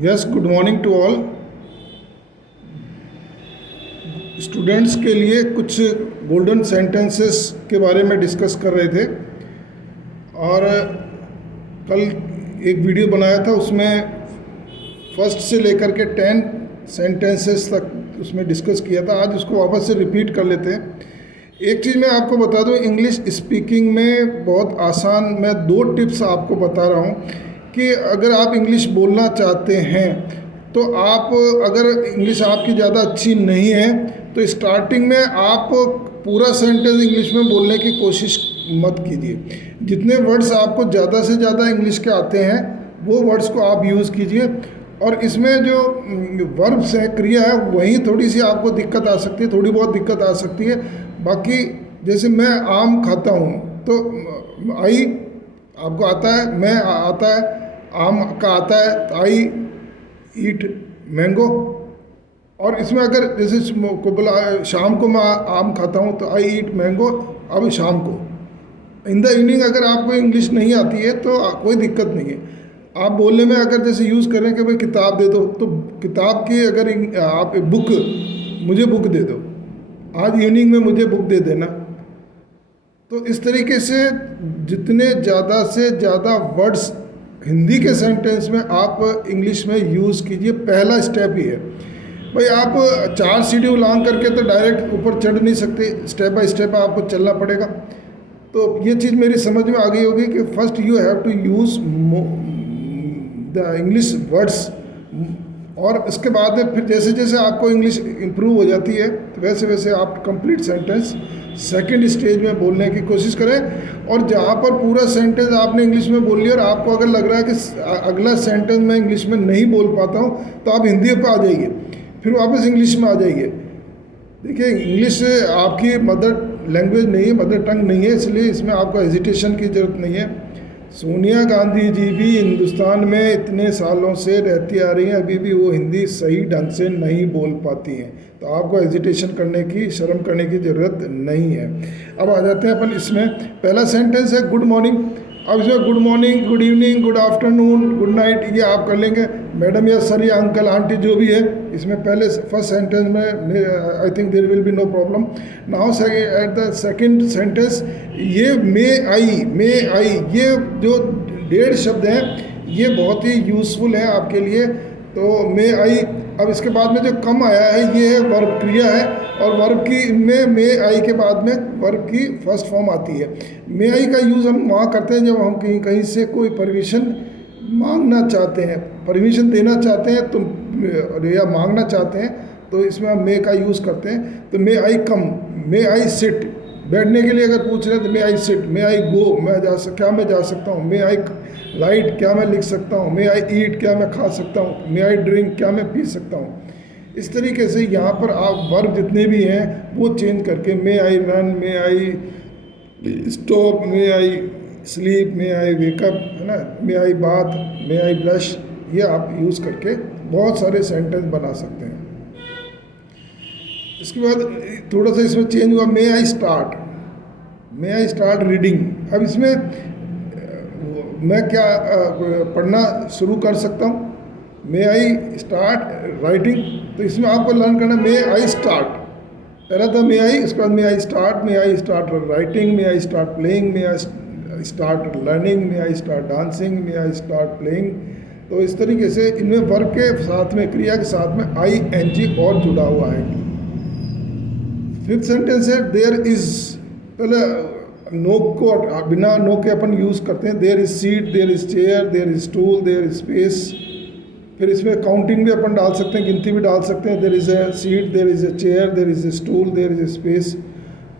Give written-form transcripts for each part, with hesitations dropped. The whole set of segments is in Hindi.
Yes, good morning to all students. के लिए कुछ गोल्डन सेंटेंसेस के बारे में डिस्कस कर रहे थे और कल एक वीडियो बनाया था, उसमें फर्स्ट से लेकर के 10 सेंटेंसेस तक उसमें डिस्कस किया था। आज उसको वापस से रिपीट कर लेते हैं। एक चीज़ मैं आपको बता दूं, इंग्लिश स्पीकिंग में बहुत आसान मैं 2 टिप्स आपको बता रहा हूं कि अगर आप इंग्लिश बोलना चाहते हैं तो आप, अगर इंग्लिश आपकी ज़्यादा अच्छी नहीं है तो स्टार्टिंग में आप पूरा सेंटेंस इंग्लिश में बोलने की कोशिश मत कीजिए। जितने वर्ड्स आपको ज़्यादा से ज़्यादा इंग्लिश के आते हैं वो वर्ड्स को आप यूज़ कीजिए। और इसमें जो वर्ब्स है, क्रिया है, वहीं थोड़ी सी आपको दिक्कत आ सकती है, थोड़ी बहुत दिक्कत आ सकती है। बाकी जैसे मैं आम खाता हूँ तो आई आपको आता है, मैं आता है, आम का आता है, आई ईट मैंगो। और इसमें अगर जैसे को बोला शाम को मैं आम खाता हूँ तो आई ईट मैंगो अब शाम को। इन द इवनिंग अगर आपको इंग्लिश नहीं आती है तो कोई दिक्कत नहीं है। आप बोलने में अगर जैसे यूज़ करें कि भाई किताब दे दो, तो किताब की अगर आप बुक, मुझे बुक दे दो, आज इवनिंग में मुझे बुक दे देना। तो इस तरीके से जितने ज़्यादा से ज़्यादा वर्ड्स हिंदी के सेंटेंस में आप इंग्लिश में यूज़ कीजिए। पहला स्टेप ही है भाई, आप 4 सीढ़ी उलांग करके तो डायरेक्ट ऊपर चढ़ नहीं सकते, स्टेप बाय स्टेप आपको चलना पड़ेगा। तो ये चीज़ मेरी समझ में आ गई होगी कि first you have to use the English words, और इसके बाद में फिर जैसे जैसे आपको इंग्लिश इम्प्रूव हो जाती है तो वैसे वैसे आप कंप्लीट सेंटेंस सेकंड स्टेज में बोलने की कोशिश करें। और जहाँ पर पूरा सेंटेंस आपने इंग्लिश में बोल लिया और आपको अगर लग रहा है कि अगला सेंटेंस मैं इंग्लिश में नहीं बोल पाता हूँ तो आप हिंदी पे आ जाइए, फिर वापस इंग्लिश में आ जाइए। देखिए, इंग्लिश आपकी मदर लैंग्वेज नहीं है, मदर टंग नहीं है, इसलिए इसमें आपको हेजिटेशन की ज़रूरत नहीं है। सोनिया गांधी जी भी हिंदुस्तान में इतने सालों से रहती आ रही हैं, अभी भी वो हिंदी सही ढंग से नहीं बोल पाती हैं। तो आपको हेजिटेशन करने की, शर्म करने की ज़रूरत नहीं है। अब आ जाते हैं अपन इसमें। पहला सेंटेंस है गुड मॉर्निंग। अब इसमें good morning, good evening, good afternoon, good night ये आप कर लेंगे, मैडम या सर या अंकल आंटी जो भी है। इसमें पहले फर्स्ट सेंटेंस में I think there will be no problem. Now at the second sentence, ये मे आई ये जो 1.5 शब्द हैं ये बहुत ही यूज़फुल है आपके लिए। तो मे आई, अब इसके बाद में जो कम आया है ये है वर्ब, क्रिया है, और वर्ब की इनमें मे आई के बाद में वर्ब की फर्स्ट फॉर्म आती है। मे आई का यूज़ हम वहाँ करते हैं जब हम कहीं से कोई परमिशन मांगना चाहते हैं, परमिशन देना चाहते हैं तो, या मांगना चाहते हैं तो इसमें हम मे का यूज़ करते हैं। तो मे आई कम, मे आई सिट, बैठने के लिए अगर पूछ रहे हैं तो मे आई सिट, मे आई गो, क्या मैं जा सकता हूँ, मे आई राइट, क्या मैं लिख सकता हूँ, मे आई ईट, क्या मैं खा सकता हूँ, मे आई ड्रिंक, क्या मैं पी सकता हूँ। इस तरीके से यहाँ पर आप वर्ब जितने भी हैं वो चेंज करके may I run, may I stop, may I sleep, may I wake up, है ना, मे आई बाथ, मे आई ब्रश, ये आप यूज़ करके बहुत सारे सेंटेंस बना सकते हैं। इसके बाद थोड़ा सा इसमें चेंज हुआ, मे आई स्टार्ट रीडिंग। अब इसमें मैं क्या पढ़ना शुरू कर सकता हूँ, मे आई स्टार्ट राइटिंग। तो इसमें आपको लर्न करना मे आई स्टार्ट, पहला था मे आई, इसके बाद may I start writing, may I start playing, may I start learning, may I start dancing, may I start playing. तो इस तरीके से इनमें वर्ब के साथ में, क्रिया के साथ में ING और जुड़ा हुआ है। फिफ्थ सेंटेंस है देयर इज, पहले नो को बिना नो के अपन यूज़ करते हैं, there is seat, there is chair, there is stool, there is space. फिर इसमें काउंटिंग भी अपन डाल सकते हैं, गिनती भी डाल सकते हैं, there is a seat, there is a chair, there is a stool, there is a space.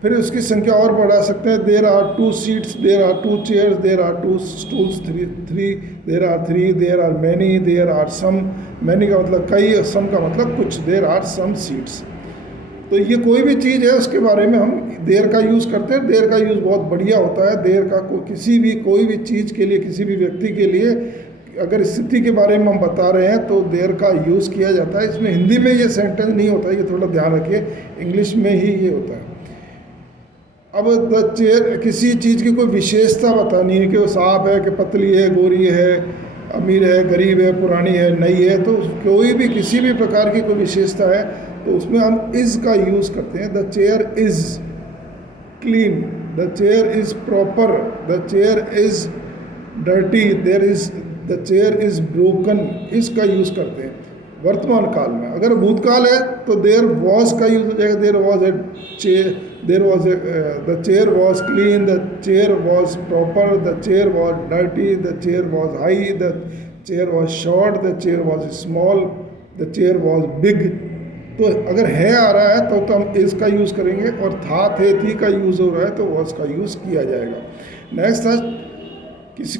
फिर उसकी संख्या और बढ़ा सकते हैं, there are 2 seats, there are 2 chairs, there are 2 stools, 3, there are 3, there are many, there are some. Many का मतलब कई, सम का मतलब कुछ, देयर आर सम सीट्स। तो ये कोई भी चीज़ है उसके बारे में हम देयर का यूज़ करते हैं। देयर का यूज़ बहुत बढ़िया होता है। देयर का कोई भी चीज़ के लिए, किसी भी व्यक्ति के लिए अगर स्थिति के बारे में हम बता रहे हैं तो देयर का यूज़ किया जाता है। इसमें हिंदी में ये सेंटेंस नहीं होता है, ये थोड़ा ध्यान रखिए, इंग्लिश में ही ये होता है। अब द चेयर, किसी चीज़ की कोई विशेषता बतानी है कि वो साफ है कि पतली है, गोरी है, अमीर है, गरीब है, पुरानी है, नई है, तो कोई भी किसी भी प्रकार की कोई विशेषता है तो उसमें हम इज़ का यूज़ करते हैं। The chair is clean, the chair is proper, the chair is dirty, the chair is broken, इसका यूज़ करते हैं वर्तमान काल में। अगर भूतकाल है तो देयर वॉज का यूज़ हो जाएगा, there was a chair, there was a, the chair was clean, the chair was proper, the chair was dirty, the chair was high, the chair was short, the chair was small, the chair was big. तो अगर है आ रहा है तो हम इस का यूज़ करेंगे, और था, थे, थी का यूज़ हो रहा है तो वॉज का यूज़ किया जाएगा। नेक्स्ट था,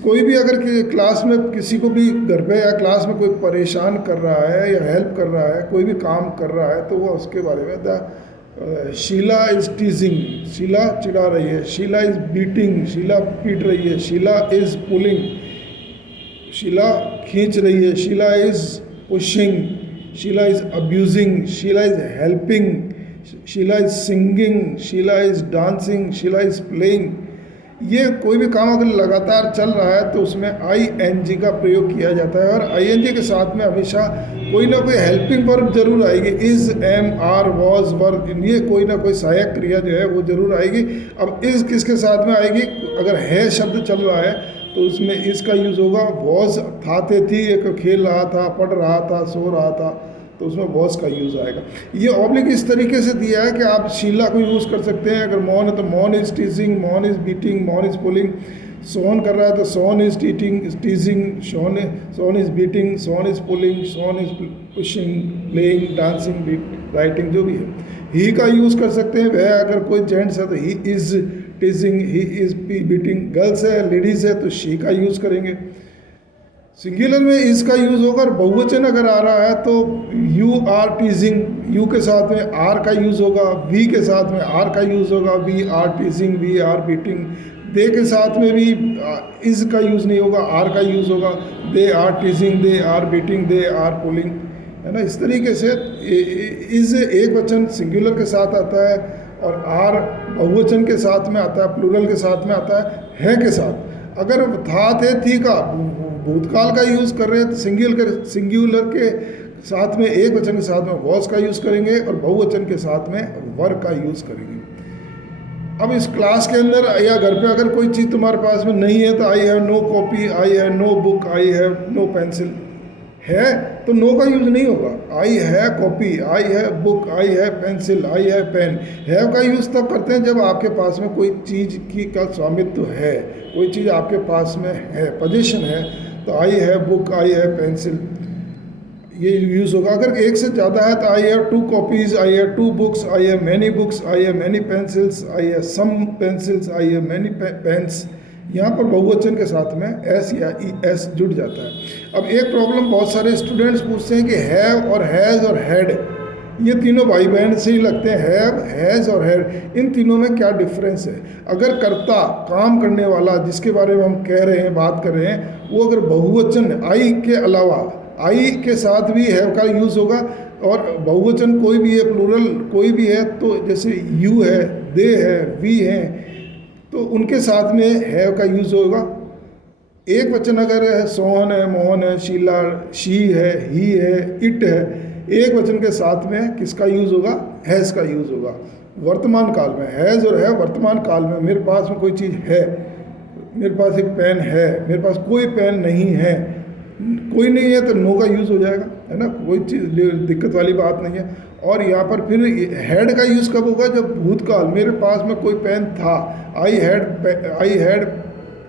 कोई भी अगर क्लास में किसी को भी घर पे या क्लास में कोई परेशान कर रहा है या हेल्प कर रहा है, कोई भी काम कर रहा है, तो वो उसके बारे में the Sheela is teasing, Sheela चिढ़ा रही है, शीला इज़ बीटिंग, शीला पीट रही है, शीला इज़ पुलिंग, शीला खींच रही है, Sheela is pushing, Sheela is abusing, Sheela is helping, Sheela is singing, Sheela is dancing, Sheela is playing. ये कोई भी काम अगर लगातार चल रहा है तो उसमें ING का प्रयोग किया जाता है, और ING के साथ में हमेशा कोई ना कोई हेल्पिंग वर्ब जरूर आएगी। इज़, एम, आर, वॉज, वर, ये कोई ना कोई सहायक क्रिया जो है वो जरूर आएगी। अब इज़ किसके साथ में आएगी? अगर है शब्द चल रहा है तो उसमें इज़ का यूज़ होगा। वॉज था, थे, थी, एक खेल रहा था, पढ़ रहा था, सो रहा था, तो उसमें वॉज का यूज़ आएगा। ये ऑब्लिक इस तरीके से दिया है कि आप शीला को यूज़ कर सकते हैं। अगर मॉन है तो man is teasing, man is beating, man is pulling. Son कर रहा है तो son is teasing, son is beating, son is pulling, son is pushing, playing, dancing, writing, जो भी है। ही का यूज़ कर सकते हैं। वह अगर कोई जेंट्स है तो he is टीजिंग, he is beating. Girls है, लेडीज़ है तो शी का यूज़ करेंगे। सिंगुलर में इज़ का यूज़ होगा, और बहुवचन अगर आ रहा है तो यू आर टीजिंग, यू के साथ में आर का यूज़ होगा, वी के साथ में आर का यूज़ होगा, we are teasing, we are beating. They के साथ में भी इज़ का यूज़ नहीं होगा, आर का यूज़ होगा। They are teasing, they are beating, they are pulling, है ना। इस तरीके से इज़ एक वचन सिंगुलर के साथ आता है, और आर बहुवचन के साथ में आता है, प्लूरल के साथ में आता है के साथ। अगर था, थे, थी का भूतकाल का यूज़ कर रहे हैं तो सिंगुलर के साथ में, एक वचन के साथ में वॉज का यूज़ करेंगे, और बहुवचन के साथ में वर का यूज़ करेंगे। अब इस क्लास के अंदर या घर पे अगर कोई चीज़ तुम्हारे पास में नहीं है तो I have no copy, I have no book, I have no pencil. है तो नो का यूज़ नहीं होगा। आई है कॉपी, आई है बुक, आई है पेंसिल, आई है पेन। हैव का यूज़ तब करते हैं जब आपके पास में कोई चीज़ की का स्वामित्व है, कोई चीज़ आपके पास में है, पोजीशन है, तो आई है बुक, आई है पेंसिल, ये यूज़ होगा। अगर एक से ज़्यादा है तो I have 2 copies, I have 2 books, I have many books, I have many pencils, I have some pencils, I have many pens. यहाँ पर बहुवचन के साथ में एस या ES जुड़ जाता है। अब एक प्रॉब्लम बहुत सारे स्टूडेंट्स पूछते हैं कि हैव और हैज़ और हैड, ये तीनों भाई बहन से ही लगते हैं। हैव, हैज़ और हैड, इन तीनों में क्या डिफरेंस है? अगर कर्ता, काम करने वाला, जिसके बारे में हम कह रहे हैं, बात कर रहे हैं, वो अगर बहुवचन आई के अलावा, आई के साथ भी हैव का यूज़ होगा, और बहुवचन कोई भी है, प्लूरल कोई भी है, तो जैसे यू है, दे है, वी हैं, तो उनके साथ में हैव का यूज़ होगा। एक वचन अगर है, सोहन है, मोहन है, शीला, शी है, ही है, इट है, एक वचन के साथ में किसका यूज़ होगा? हैज़ का यूज़ होगा। वर्तमान काल में हैज़ और है। वर्तमान काल में मेरे पास में कोई चीज़ है, मेरे पास एक पेन है, मेरे पास कोई पेन नहीं है, कोई नहीं है तो नो का यूज़ हो जाएगा, है ना, कोई चीज़ दिक्कत वाली बात नहीं है। और यहाँ पर फिर हैड का यूज़ कब होगा? जब भूतकाल, मेरे पास में कोई पेन था, I had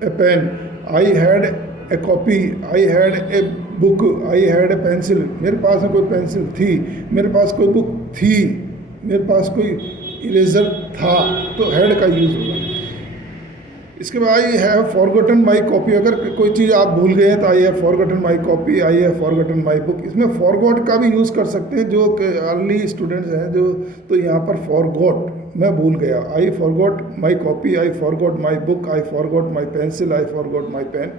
a pen, I had a copy, I had a book, I had a pencil. मेरे पास में कोई पेंसिल थी, मेरे पास कोई बुक थी, मेरे पास कोई इरेजर था, तो हैड का यूज़ होगा। इसके बाद I have forgotten my copy, अगर कोई चीज़ आप भूल गए हैं तो I have forgotten my copy, I have forgotten my book. इसमें फॉरगॉट का भी यूज़ कर सकते हैं, जो अर्ली स्टूडेंट्स हैं जो, तो यहाँ पर फॉरगॉट, मैं भूल गया, I forgot my copy, I forgot my book, I forgot my pencil, I forgot my pen.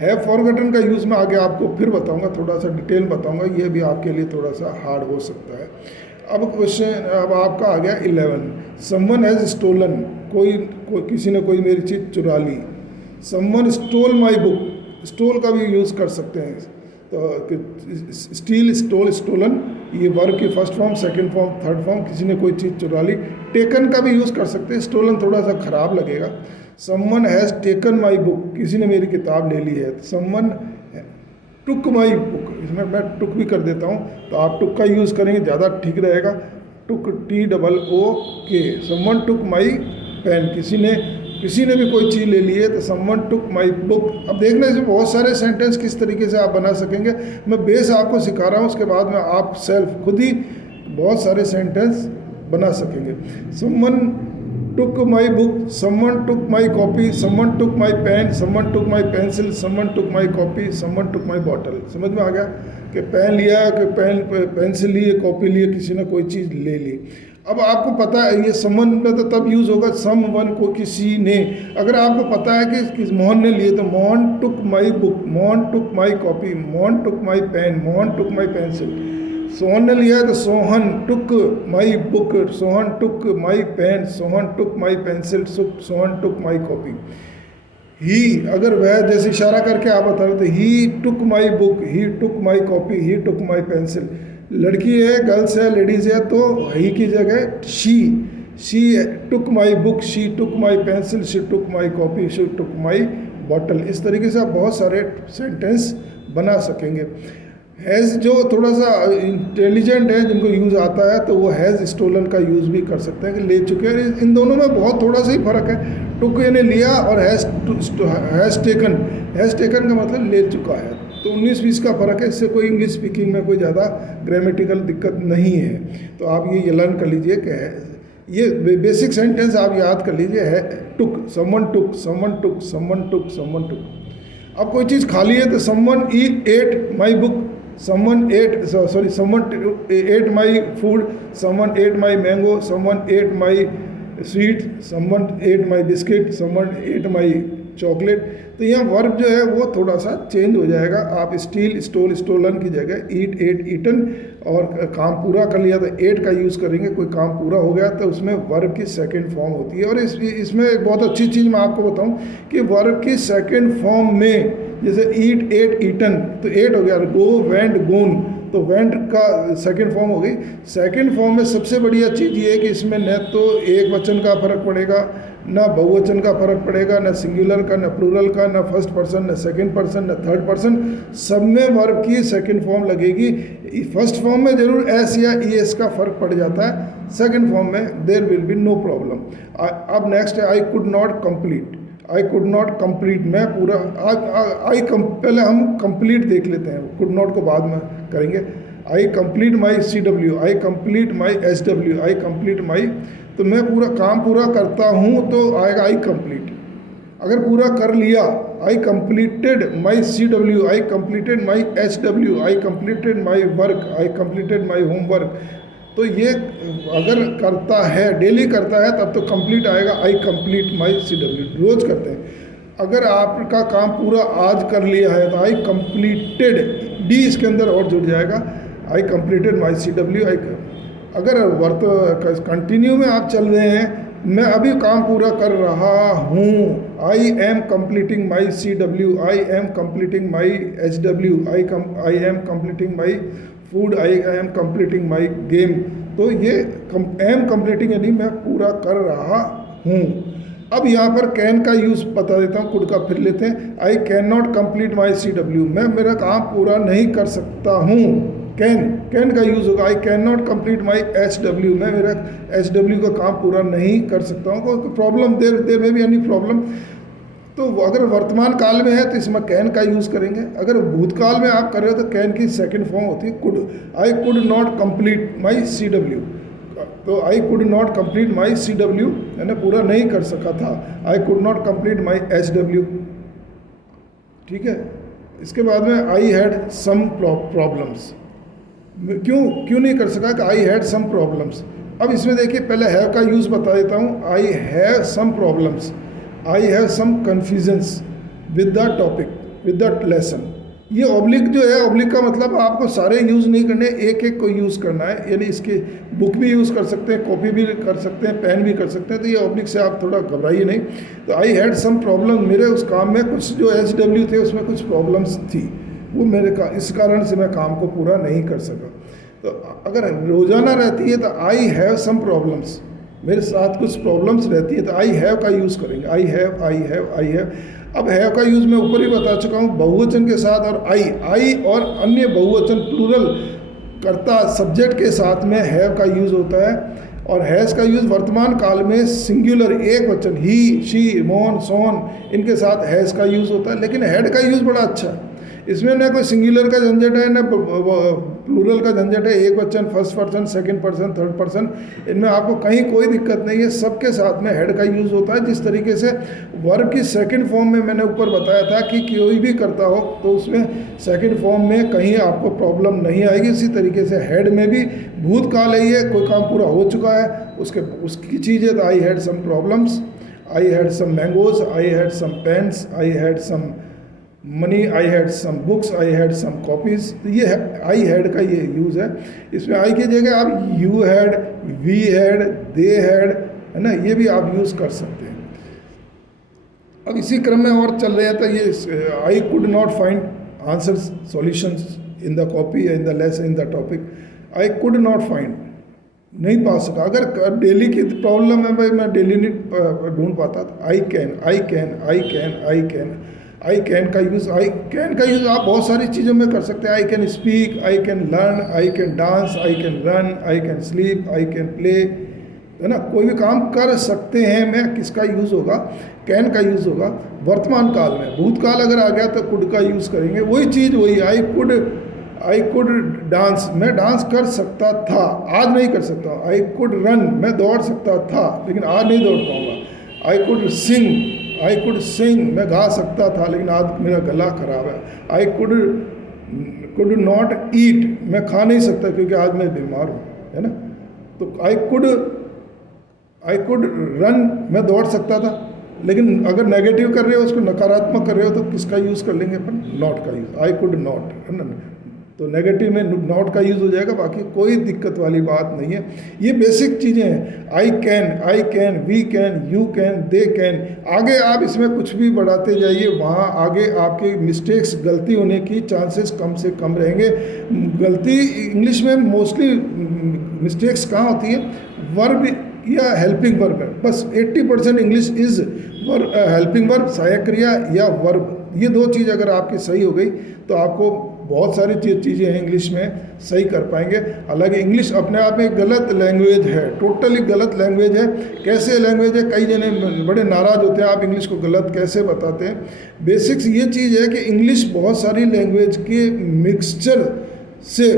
Have forgotten का यूज़ मैं आगे आपको फिर बताऊँगा, थोड़ा सा डिटेल बताऊँगा, ये भी आपके लिए थोड़ा सा हार्ड हो सकता है। अब क्वेश्चन, अब आपका आ गया 11। समवन हैज़ स्टोलन, कोई किसी ने कोई मेरी चीज़ चुरा ली। Someone stole my book, stole का भी यूज़ कर सकते हैं। तो स्टील, स्टोल, स्टोलन, ये वर्ब की first form, second form, third form, किसी ने कोई चीज़ चुरा ली। टेकन का भी यूज़ कर सकते हैं, स्टोलन थोड़ा सा खराब लगेगा। Someone has taken my book, किसी ने मेरी किताब ले ली है। समवन टुक माई बुक, इसमें मैं टुक भी कर देता हूँ, तो आप टुक का यूज़ करेंगे ज़्यादा ठीक रहेगा। टुक, TOOK। Someone took my pen, किसी ने भी कोई चीज़ ले ली है, तो समवन टुक माई बुक। अब देखना इसमें बहुत सारे सेंटेंस किस तरीके से आप बना सकेंगे। मैं बेस आपको सिखा रहा हूँ, उसके बाद में आप सेल्फ खुद ही बहुत सारे सेंटेंस बना सकेंगे। Someone took my book, someone took my copy, someone took my pen, someone took my pencil, someone took my copy, someone took my bottle. समझ में आ गया कि पेन लिया, कि पेंसिल ली, कॉपी ली, किसी ने कोई चीज़ ले ली। अब आपको पता है ये समवन में तो तब यूज़ होगा समवन को, किसी ने। अगर आपको पता है कि मोहन ने लिए, तो Mohan took my book, Mohan took my copy, Mohan took my pen, Mohan took my pencil. Sohan ने लिया है तो Sohan took my book, Sohan took my pen, Sohan took my pencil, Sohan took my copy. He, अगर वह जैसे इशारा करके आप बता रहे थे, he took my book, he took my copy, he took my pencil. लड़की है, गर्ल्स है, लेडीज़ है, तो ही की जगह she took my book, she took my pencil, she took my copy, she took my bottle. इस तरीके से आप बहुत सारे सेंटेंस बना सकेंगे। हैज़ जो थोड़ा सा इंटेलिजेंट है, जिनको यूज़ आता है, तो वो हैज़ स्टोलन का यूज़ भी कर सकते हैं कि ले चुके हैं। इन दोनों में बहुत थोड़ा सा ही फ़र्क है। टुक यानी लिया, और हैज़ टेकन का मतलब ले चुका है। तो 19-20 का फ़र्क है। इससे कोई इंग्लिश स्पीकिंग में कोई ज़्यादा ग्रामेटिकल दिक्कत नहीं है। तो आप ये लर्न कर लीजिए कि ये बेसिक सेंटेंस आप याद कर लीजिए। है टुक, someone took, someone took, someone took, someone टुक। अब कोई चीज़ खाली है तो someone at my book, someone ate my food, someone ate my mango, someone ate my sweet, someone ate my biscuit, someone ate my chocolate। तो यहाँ वर्ब जो है वो थोड़ा सा चेंज हो जाएगा। आप स्टील, स्टोल, स्टोलन की जगह ईट, एट, ईटन, और काम पूरा कर लिया तो एट का यूज़ करेंगे। कोई काम पूरा हो गया तो उसमें वर्ब की सेकंड फॉर्म होती है। और इसमें एक बहुत अच्छी चीज़ मैं आपको बताऊं कि वर्ब की सेकंड फॉर्म में, जैसे ईट, एट, ईटन, तो एट हो गया। गो, वेंट, गोन, तो वेंट का सेकंड फॉर्म हो गई। सेकंड फॉर्म में सबसे बढ़िया चीज़ ये है कि इसमें न तो एक वचन का फर्क पड़ेगा, ना बहुवचन का फर्क पड़ेगा, ना सिंगुलर का, ना प्लूरल का, ना फर्स्ट पर्सन, ना सेकंड पर्सन, ना थर्ड पर्सन। सब में वर्ब की सेकंड फॉर्म लगेगी। फर्स्ट फॉर्म में जरूर एस या ईएस का फर्क पड़ जाता है, सेकंड फॉर्म में there will be no problem. अब नेक्स्ट है I could not complete. I could not complete, मैं पूरा पहले हम कंप्लीट देख लेते हैं, कुड नॉट को बाद में करेंगे। आई complete my CW, I complete my SW, I complete my, तो मैं पूरा काम पूरा करता हूँ तो आएगा आई कंप्लीट। अगर पूरा कर लिया, I completed my CW, I completed my SW, I completed my work, I completed my homework. तो ये अगर करता है, डेली करता है, तब तो कंप्लीट आएगा, आई कंप्लीट माई CW, रोज़ करते हैं। अगर आपका काम पूरा आज कर लिया है तो आई कंप्लीटेड, डी इसके अंदर और जुड़ जाएगा, आई कंप्लीटेड माई CW। अगर कंटिन्यू में आप चल रहे हैं, मैं अभी काम पूरा कर रहा हूँ, I am completing my CW, I am completing my SW, I am completing my food, I am completing my game. तो ये एम कंप्लीटिंग यानी मैं पूरा कर रहा हूँ। अब यहाँ पर कैन का यूज़ बता देता हूँ, कुड का फिर लेते हैं। I can not complete my CW, मैं मेरा काम पूरा नहीं कर सकता हूँ। कैन का यूज़ होगा, आई can not complete my SW, मैं मेरा SW का काम पूरा नहीं कर सकता हूँ। कोई प्रॉब्लम देर में भी एनी प्रॉब्लम। तो अगर वर्तमान काल में है तो इसमें कैन का यूज़ करेंगे। अगर भूतकाल में आप कर रहे हो तो कैन की सेकंड फॉर्म होती है could. I could not complete my CW, तो आई could not complete my CW, मैंने पूरा नहीं कर सका था। आई could not complete my SW, ठीक है। इसके बाद में आई हैड सम प्रॉब्लम्स, क्यों नहीं कर सका कि आई हैड सम प्रॉब्लम्स। अब इसमें देखिए पहले हैव का यूज़ बता देता हूँ। I have some problems, I have some confusions with the topic, with the lesson. ये ऑब्लिक जो है, ऑब्लिक का मतलब आपको सारे यूज़ नहीं करने, एक एक को यूज़ करना है, यानी इसके बुक भी यूज़ कर सकते हैं, कॉपी भी कर सकते हैं, पेन भी कर सकते हैं। तो ये ऑब्लिक से आप थोड़ा घबराइए नहीं। तो आई हैड सम प्रॉब्लम, मेरे उस काम में कुछ जो SW थे उसमें कुछ प्रॉब्लम्स थी, वो इस कारण से मैं काम को पूरा नहीं कर सका। तो अगर रोज़ाना रहती है तो आई हैव सम प्रॉब्लम्स, मेरे साथ कुछ प्रॉब्लम्स रहती है, तो आई हैव का यूज़ करेंगे। आई have, I have, I have. अब हैव का यूज़ मैं ऊपर ही बता चुका हूँ, बहुवचन के साथ, और आई और अन्य बहुवचन प्लूरल कर्ता सब्जेक्ट के साथ में हैव का यूज़ होता है। और हैज़ का यूज़ वर्तमान काल में सिंगुलर एक वचन ही, शी, मोन, सोन, इनके साथ हैज़ का यूज़ होता है। लेकिन हैड का यूज़ बड़ा अच्छा है, इसमें ना कोई सिंगुलर का झंझट है, ना प्लूरल का झंझट है, एक वचन, first person, second person, third person, इनमें आपको कहीं कोई दिक्कत नहीं है। सबके साथ में हेड का यूज़ होता है। जिस तरीके से वर्ब की सेकंड फॉर्म में मैंने ऊपर बताया था कि कोई भी करता हो तो उसमें सेकंड फॉर्म में कहीं आपको प्रॉब्लम नहीं आएगी, इसी तरीके से हेड में भी भूतकाल है, ये कोई काम पूरा हो चुका है उसकी चीज़ है। तो I had some problems, I had some mangoes, I had some pens, I had some money, I had some books, I had some copies. तो ये आई हैड का ये यूज़ है। इसमें आई की जगह आप you had, we had, they had, है ना, ये भी आप यूज़ कर सकते हैं। अब इसी क्रम में और चल रहे हैं। तो ये आई could not find answer solutions in the copy, in the lesson, in the topic. I could not find, नहीं पा सका। अगर डेली की प्रॉब्लम है भाई, मैं डेली नहीं ढूंढ पाता, तो I can, I can, I can, I can, I can का यूज़, आई कैन का यूज़ आप बहुत सारी चीज़ों में कर सकते हैं। I can speak, I can learn, I can dance, I can run, I can sleep, I can play, है ना, कोई भी काम कर सकते हैं में किसका यूज़ होगा, कैन का यूज़ होगा। वर्तमान काल में, भूतकाल अगर आ गया तो कुड का यूज़ करेंगे। वही चीज़ वही, आई कुड डांस, मैं डांस कर सकता था, आज नहीं कर सकता। आई कुड रन, मैं दौड़ सकता था लेकिन आज नहीं दौड़ पाऊँगा। I could sing, I could sing, मैं गा सकता था लेकिन आज मेरा गला खराब है। आई कुड नॉट ईट, मैं खा नहीं सकता क्योंकि आज मैं बीमार हूँ, है ना। तो आई कुड रन, मैं दौड़ सकता था। लेकिन अगर नेगेटिव कर रहे हो, उसको नकारात्मक कर रहे हो, तो किसका यूज़ कर लेंगे अपन, नॉट का यूज़। आई कुड नॉट, है ना, तो नेगेटिव में नॉट का यूज़ हो जाएगा। बाकी कोई दिक्कत वाली बात नहीं है, ये बेसिक चीज़ें हैं। I can, we can, you can, they can. आगे आप इसमें कुछ भी बढ़ाते जाइए, वहाँ आगे आपके मिस्टेक्स, गलती होने की चांसेस कम से कम रहेंगे। गलती इंग्लिश में मोस्टली मिस्टेक्स कहाँ होती है, वर्ब या हेल्पिंग वर्ब है। बस 80% इंग्लिश इज़ हेल्पिंग वर्ब, सहायक क्रिया या वर्ब। ये दो चीज़ अगर आपकी सही हो गई तो आपको बहुत सारी चीज़ें हैं इंग्लिश में सही कर पाएंगे। हालांकि इंग्लिश अपने आप में एक गलत लैंग्वेज है, टोटली गलत लैंग्वेज है। कैसे लैंग्वेज है, कई जने बड़े नाराज़ होते हैं, आप इंग्लिश को गलत कैसे बताते हैं। बेसिक्स ये चीज़ है कि इंग्लिश बहुत सारी लैंग्वेज के मिक्सचर से,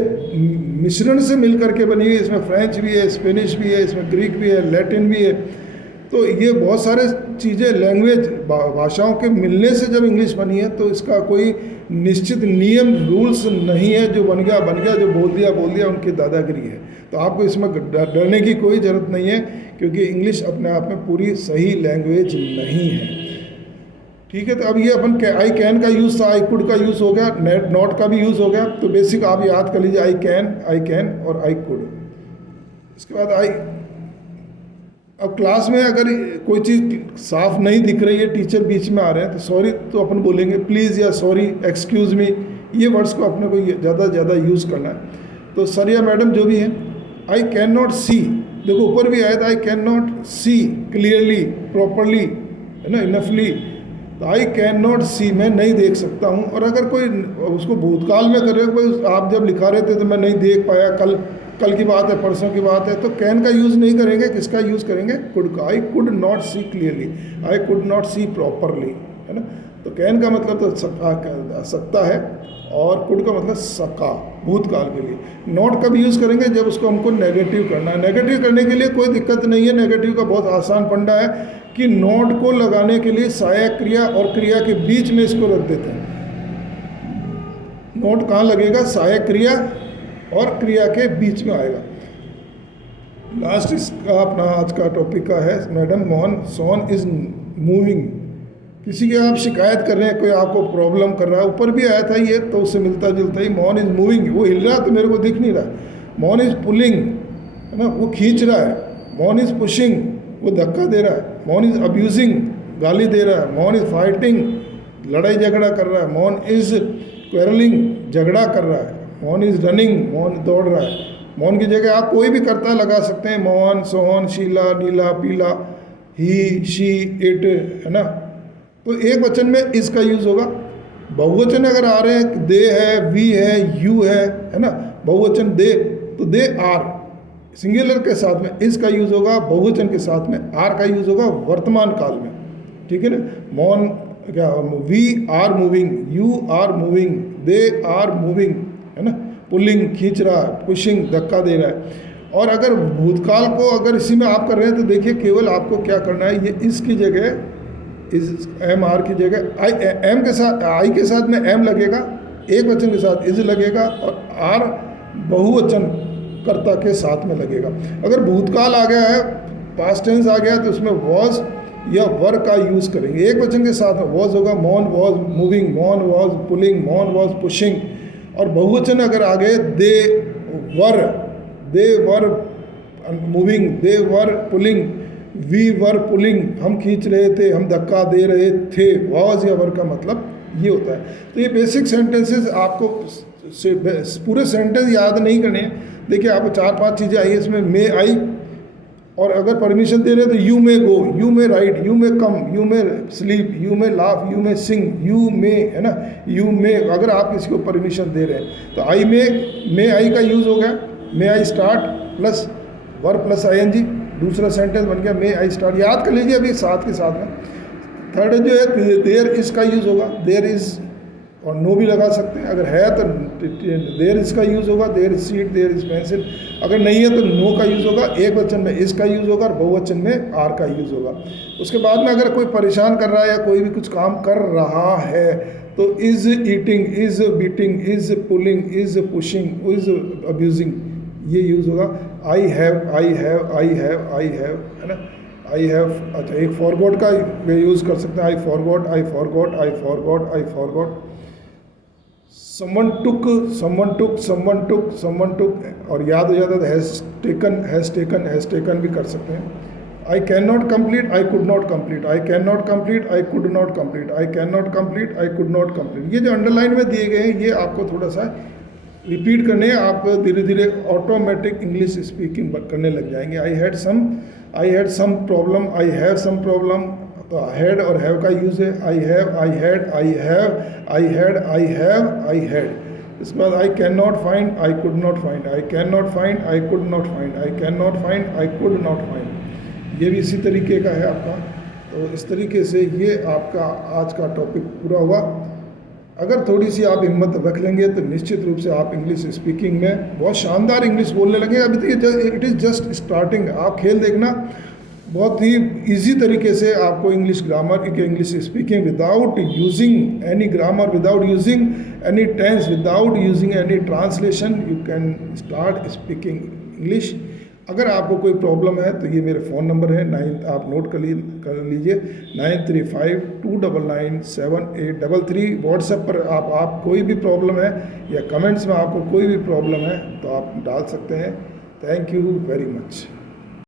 मिश्रण से मिल करके बनी हुई है। इसमें फ्रेंच भी है, स्पेनिश भी है, इसमें ग्रीक भी है, लैटिन भी है। तो ये बहुत सारे चीज़ें, लैंग्वेज, भाषाओं के मिलने से जब इंग्लिश बनी है, तो इसका कोई निश्चित नियम, रूल्स नहीं है। जो बन गया बन गया, जो बोल दिया उनकी दादागिरी है। तो आपको इसमें डरने की कोई ज़रूरत नहीं है, क्योंकि इंग्लिश अपने आप में पूरी सही लैंग्वेज नहीं है। ठीक है, तो अब ये अपन आई कैन का यूज़ था, आई कुड का यूज़ हो गया, नॉट का भी यूज़ हो गया। तो बेसिक आप याद कर लीजिए, आई कैन और आई कुड। इसके बाद अब क्लास में अगर कोई चीज़ साफ नहीं दिख रही है, टीचर बीच में आ रहे हैं, तो सॉरी तो अपन बोलेंगे प्लीज़ या सॉरी, एक्सक्यूज़ मी, ये वर्ड्स को अपने को ज़्यादा से ज़्यादा यूज़ करना है। तो सर या मैडम जो भी है, आई कैन नॉट सी, देखो ऊपर भी आया था, आई can not see clearly, properly, है ना, इनफली। तो आई कैन नॉट सी, मैं नहीं देख सकता हूँ। और अगर कोई उसको भूतकाल में कर रहे हो, आप जब लिखा रहे थे तो मैं नहीं देख पाया, कल की बात है, परसों की बात है, तो कैन का यूज़ नहीं करेंगे, किसका यूज़ करेंगे, कुड का। आई could not see clearly, I could not see properly, है ना। तो कैन का मतलब तो सकता है, और कुड का मतलब सका, भूतकाल के लिए। नॉट का भी यूज़ करेंगे जब उसको हमको नेगेटिव करना है। नेगेटिव करने के लिए कोई दिक्कत नहीं है, नेगेटिव का बहुत आसान फंडा है कि नॉट को लगाने के लिए सहायक क्रिया और क्रिया के बीच में इसको रख देते हैं। नॉट कहाँ लगेगा, सहायक क्रिया और क्रिया के बीच में आएगा। लास्ट इसका अपना आज का टॉपिक का है, madam Mohan son is moving, किसी की आप शिकायत कर रहे हैं, कोई आपको प्रॉब्लम कर रहा है, ऊपर भी आया था ये तो उससे मिलता जुलता ही, मॉन इज मूविंग, वो हिल रहा है तो मेरे को दिख नहीं रहा। मॉन इज पुलिंग, है ना, वो खींच रहा है। मॉन इज पुशिंग, वो धक्का दे रहा है। मॉन इज अब्यूजिंग, गाली दे रहा है। मॉन इज फाइटिंग, लड़ाई झगड़ा कर रहा है। मॉन इज क्वेरलिंग, झगड़ा कर रहा है। मॉन इज रनिंग, मॉन दौड़ रहा है। मॉन की जगह आप कोई भी कर्ता लगा सकते हैं, मोहन, सोहन, शीला, नीला, पीला, ही, शी, इट, है ना। तो एक वचन में इसका यूज होगा। बहुवचन अगर आ रहे हैं, दे है, वी है, यू है ना, बहुवचन दे, तो दे आर, सिंगुलर के साथ में इसका यूज होगा। बहुवचन के साथ में आर का यूज होगा वर्तमान काल में, ठीक है ना। मॉन क्या, we are moving, you are moving, they are moving, है ना। पुलिंग, खींच रहा है। पुशिंग, धक्का दे रहा है। और अगर भूतकाल को अगर इसी में आप कर रहे हैं तो देखिए केवल आपको क्या करना है, ये इसकी जगह, इस एम आर की जगह आई, एम के साथ, आई के साथ में एम लगेगा, एक वचन के साथ इज लगेगा, और आर बहुवचन कर्ता के साथ में लगेगा। अगर भूतकाल आ गया है, पास्ट टेंस आ गया, तो उसमें वॉज या वर का यूज़ करेंगे। एक वचन के साथ में वॉज होगा, man was moving, man was pulling, man was pushing. और बहुवचन अगर आ गए, they were moving, they were pulling, we were pulling, हम खींच रहे थे, हम धक्का दे रहे थे। वॉज या वर का मतलब ये होता है। तो ये बेसिक सेंटेंसेस आपको पूरे सेंटेंस याद नहीं करने हैं। देखिए आपको 4-5 चीज़ें आई है इसमें। मे आई, और अगर परमिशन दे रहे हैं तो you may go, you may ride, you may come, you may sleep, you may laugh, you may sing, you may, है ना, यू मे। अगर आप किसी को परमिशन दे रहे हैं तो आई मे आई का यूज़ हो गया। May I start plus verb plus ING, दूसरा सेंटेंस बन गया मे आई स्टार्ट। याद कर लीजिए अभी साथ के साथ में। थर्ड जो है देयर इज का यूज़ होगा, देयर इज, और नो भी लगा सकते हैं। अगर है तो देयर इज का यूज़ होगा, there is seat, there is pencil. अगर नहीं है तो नो का यूज़ होगा। एक वचन में इस का यूज़ होगा और बहुवचन में आर का यूज़ होगा। उसके बाद में अगर कोई परेशान कर रहा है या कोई भी कुछ काम कर रहा है तो is eating, is beating, is pulling, is pushing, is abusing, ये यूज़ होगा। आई have, I have, I have, I have, है ना, आई हैव। अच्छा, एक फॉरगॉट का यूज़ कर सकते हैं। I forgot, I forgot, I forgot, I forgot. Someone took, someone took, someone took, someone took, और याद हो जाता है has taken, has taken, has taken भी कर सकते हैं। I can not complete, I could not complete, I can not complete, I could not complete, I can not complete, I could not complete. ये जो अंडरलाइन में दिए गए हैं ये आपको थोड़ा सा रिपीट करने हैं। आप धीरे धीरे ऑटोमेटिक इंग्लिश स्पीकिंग करने लग जाएंगे। I had some problem, I have some problem, तो हैड और हैव का यूज़ है। I have, I had, I have, I had, I have, I had. इसके बाद I can not find, I could not find, I can not find, I could not find, I can not find, I could not find. ये भी इसी तरीके का है आपका। तो इस तरीके से ये आपका आज का टॉपिक पूरा हुआ। अगर थोड़ी सी आप हिम्मत रख लेंगे तो निश्चित रूप से आप इंग्लिश स्पीकिंग में बहुत शानदार इंग्लिश बोलने लगे। अभी तो इट इज़ जस्ट स्टार्टिंग। आप खेल देखना, बहुत ही इजी तरीके से आपको English grammar, English speaking without using any grammar, without using any tense, without using any translation, you can start speaking English. अगर आपको कोई प्रॉब्लम है तो ये मेरे फ़ोन नंबर है, आप नोट कर लीजिए 9352997833। व्हाट्सएप पर आप कोई भी प्रॉब्लम है या कमेंट्स में आपको कोई भी प्रॉब्लम है तो आप डाल सकते हैं। Thank you very much.